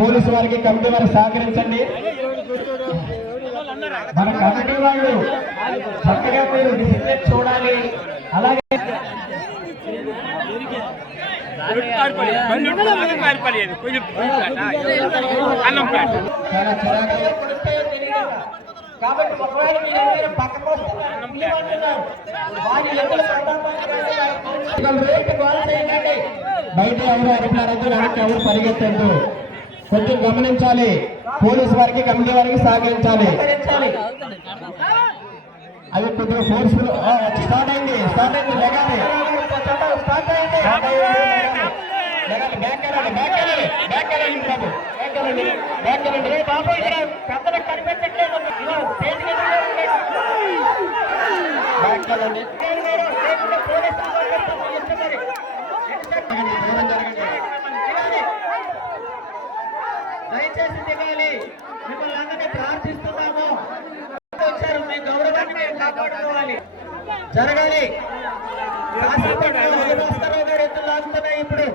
Police వారికి committee వారికి సహకరించండి. మన కమిటీ వాళ్ళు చక్కగా మీరు డిసిప్లిన్ చూడాలి. అలాగే కాబట్టి ఒకవేళ మీరు పక్కకు వస్తే బయట ఎవరు అడుగుతారద్దు, వెనక్కి ఎవరు పరిగెత్తద్దు, కొంచెం గమనించాలి. పోలీసు వారికి కమిటీ వారికి సహకరించాలి. అది కొద్దిగా ఫోర్స్ఫుల్ స్టార్ట్ అయింది లెగాలి. బాబు ఇక్కడ పెద్దలకు కనిపించట్లేదు. దయచేసి దిగాలి. మిమ్మల్ని అందరినీ ప్రార్థిస్తున్నాము. వచ్చారు, మీ గౌరవాన్ని మేము కాపాడుకోవాలి. జరగాలి. కాసేపట్లో గారు ఎత్తులు లాగుతున్నాయి. ఇప్పుడు